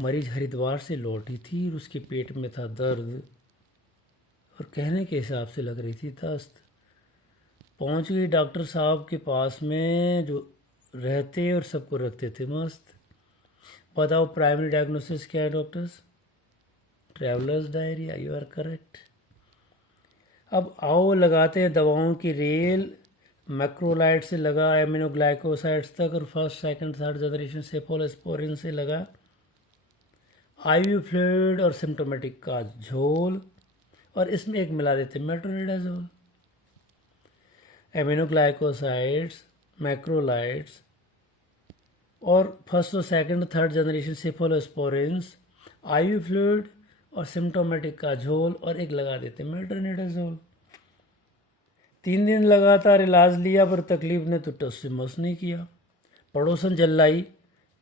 मरीज हरिद्वार से लौटी थी और उसके पेट में था दर्द और कहने के हिसाब से लग रही थी दस्त। पहुंच गई डॉक्टर साहब के पास में जो रहते और सबको रखते थे मस्त। बताओ प्राइमरी डायग्नोसिस क्या है doctors? Travellers diarrhoea, you are correct. अब आओ लगाते हैं दवाओं की रेल। मैक्रोलाइड से लगा एमिनोग्लाइकोसाइड्स तक और फर्स्ट सेकंड थर्ड जनरेशन सेफोलोस्पोरिन से लगा आईवी फ्लूइड और सिम्टोमेटिक का झोल, और इसमें एक मिला देते मेट्रोनिडाजोल। एमिनोग्लाइकोसाइड्स, मैक्रोलाइड्स और फर्स्ट और second third generation cephalosporins, IV fluid और सिम्टोमेटिक का झोल, और एक लगा देते मेट्रोनिडाजोल। 3 दिन लगातार इलाज लिया पर तकलीफ ने तो टस से मस नहीं किया। पड़ोसन जल्लाई,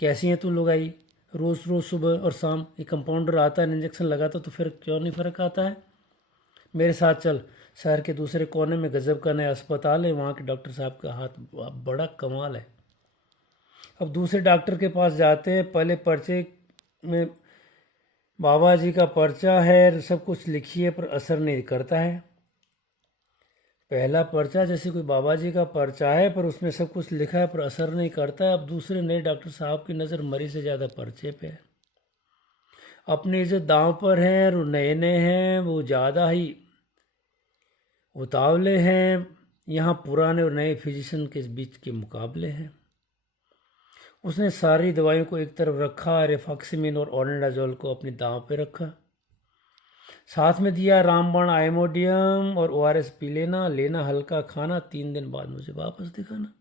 कैसी है तू लुगाई, रोज़ रोज़ सुबह और शाम ये कंपाउंडर आता है इंजेक्शन लगाता, तो फिर क्यों नहीं फ़र्क आता है? मेरे साथ चल, शहर के दूसरे कोने में गजब का नया अस्पताल है, वहाँ के डॉक्टर साहब का हाथ बड़ा कमाल है। अब दूसरे डॉक्टर के पास जाते हैं। पहले पर्चे में बाबा जी का पर्चा है, सब कुछ लिखिए पर असर नहीं करता है। पहला पर्चा जैसे कोई बाबा जी का पर्चा है पर उसमें सब कुछ लिखा है पर असर नहीं करता है। अब दूसरे नए डॉक्टर साहब की नज़र मरीज से ज़्यादा पर्चे पे है। अपनी इज्जत दांव पर है और नए नए हैं वो ज़्यादा ही उतावले हैं। यहाँ पुराने और नए फिजिशियन के बीच के मुकाबले हैं। उसने सारी दवाइयों को एक तरफ रखा, रेफॉक्सिमिन और ओनिडाजोल को अपनी दांव पे रखा, साथ में दिया रामबाण आइमोडियम और ओआरएस पी लेना हल्का खाना, 3 दिन बाद मुझे वापस दिखाना।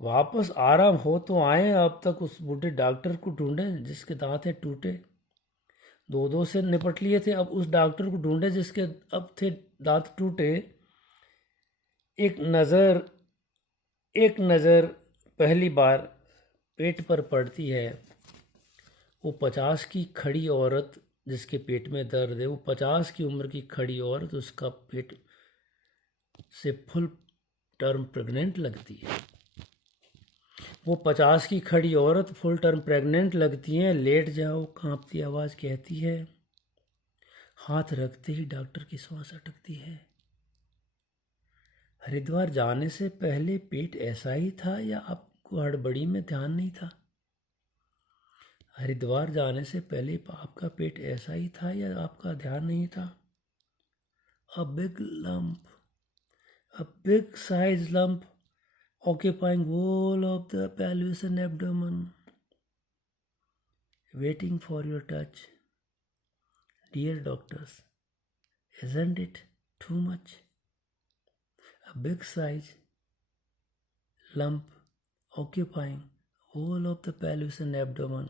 वापस आराम हो तो आए। अब तक उस बूढ़े डॉक्टर को ढूंढे जिसके दांत है टूटे, दो से निपट लिए थे। अब उस डॉक्टर को ढूंढे जिसके अब थे दांत टूटे। एक नज़र पहली बार पेट पर पड़ती है। वो 50 की खड़ी औरत जिसके पेट में दर्द है, वो 50 की उम्र की खड़ी औरत, उसका पेट से फुल टर्म प्रेग्नेंट लगती है। वो 50 की खड़ी औरत फुल टर्म प्रेग्नेंट लगती है। लेट जाओ, कांपती आवाज़ कहती है। हाथ रखते ही डॉक्टर की सांस अटकती है। हरिद्वार जाने से पहले पेट ऐसा ही था या आपको हड़बड़ी में ध्यान नहीं था? हरिद्वार जाने से पहले आपका पेट ऐसा ही था या आपका ध्यान नहीं था? A big lump, a big size lump occupying whole of the pelvis and abdomen, waiting for your touch. Dear doctors, isn't it too much? A big size lump occupying whole of the pelvis and abdomen,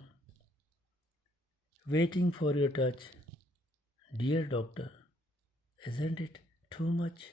waiting for your touch. Dear doctor, isn't it too much?